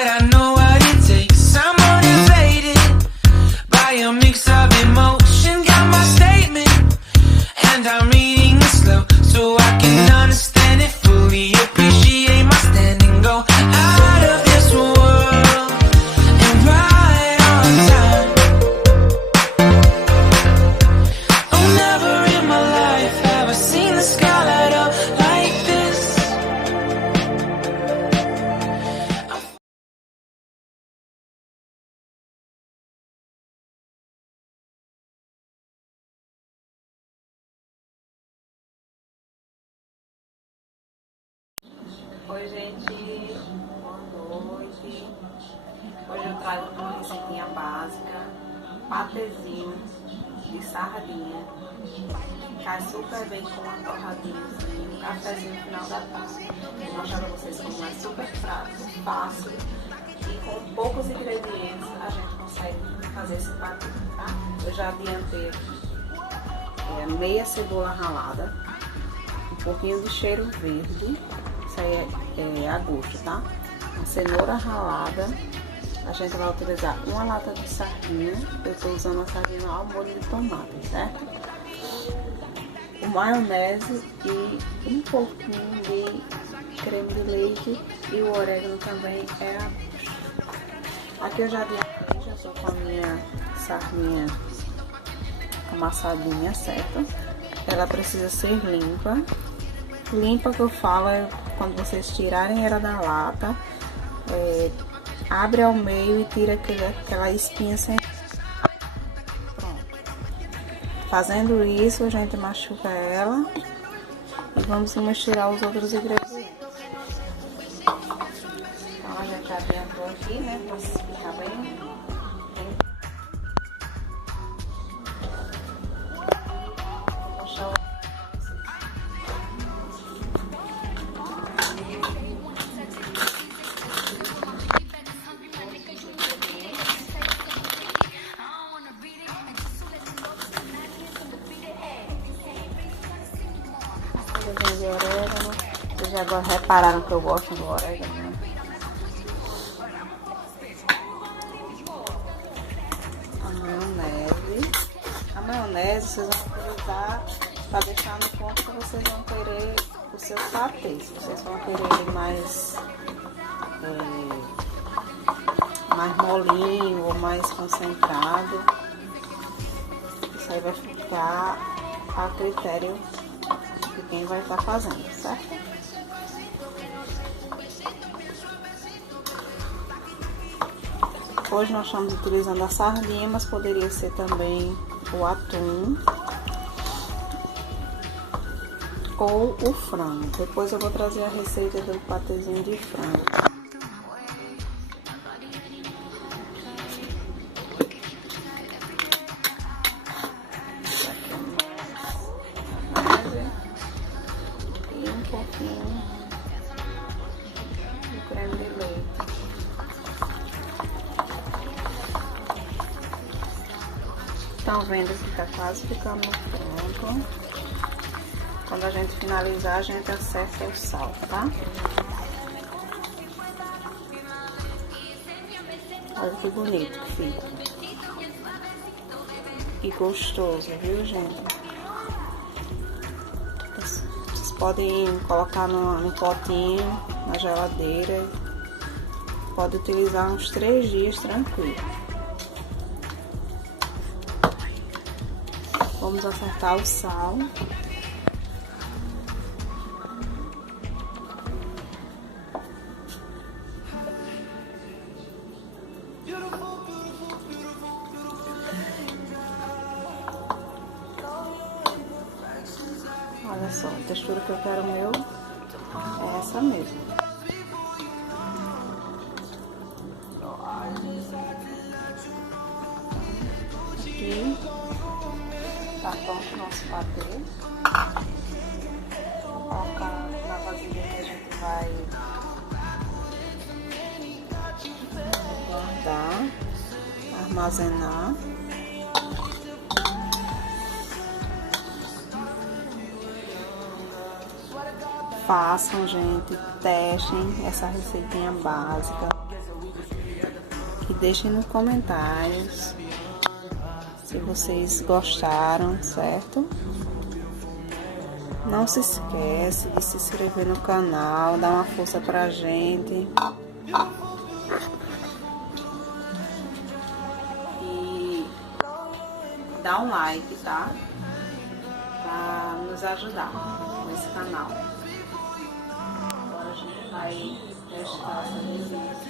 but I know what it takes. I'm motivated by a mix of emotion. Got my statement, and I'm reading it slow so I can understand it fully. Appreciate my stand and go out of this world and right on time. Oh, never in my life have I seen the sky light up like this. Oi gente, boa noite. Hoje eu trago uma receitinha básica, patezinho de sardinha. Cai super bem com uma torradinha, um cafezinho no final da tarde. Vou mostrar pra vocês como é super prático, fácil e com poucos ingredientes a gente consegue fazer esse patinho, tá? Eu já adiantei aqui meia cebola ralada, um pouquinho de cheiro verde. Isso aí é a gosto, tá? A cenoura ralada. A gente vai utilizar uma lata de sardinha. Eu tô usando a sardinha ao molho de tomate, certo? O maionese e um pouquinho de creme de leite. E o orégano também é a gosto. Aqui eu já tô com a minha sardinha amassadinha, certo? Ela precisa ser limpa. Limpa que eu falo é quando vocês tirarem ela da lata, abre ao meio e tira aquela espinha sem. Pronto. Fazendo isso, a gente machuca ela e vamos misturar os outros ingredientes. Então a gente adiantou aqui, né, pra ficar bem. De orégano, vocês já repararam que eu gosto do orégano, né? A maionese vocês vão utilizar para deixar no ponto que vocês vão querer o seu patê. Se vocês vão querer ele mais molinho ou mais concentrado, isso aí vai ficar a critério de quem vai estar fazendo, certo? Hoje nós estamos utilizando a sardinha, mas poderia ser também o atum ou o frango. Depois eu vou trazer a receita do patezinho de frango. Pouquinho de creme de leite. Estão vendo que tá quase ficando pronto. Quando a gente finalizar, a gente acerta o sal, tá? Olha que bonito que fica. E gostoso, viu, gente? Podem colocar no potinho, na geladeira. Pode utilizar uns 3 dias tranquilo. Vamos acertar o sal. Olha só, a textura que eu quero meu é essa mesmo. Aqui tá pronto o nosso patê. Vou colocar na vasilha que a gente vai guardar, armazenar. Façam, gente, testem essa receitinha básica. Deixem nos comentários se vocês gostaram, certo? Não se esquece de se inscrever no canal, dar uma força pra gente. E dá um like, tá? Pra nos ajudar com esse canal. Agora a gente vai testar essa receita.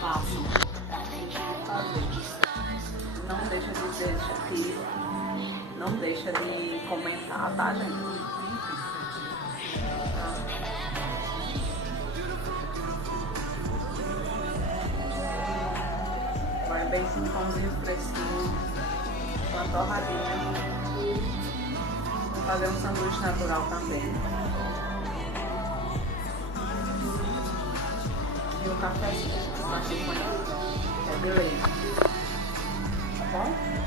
Façam. Não deixa não deixa de comentar, tá, gente? Vai bem com um pãozinho fresquinho, com a torradinha. Vou fazer um sanduíche natural também. E o cafezinho, pra acompanhar. É beleza. Tá bom?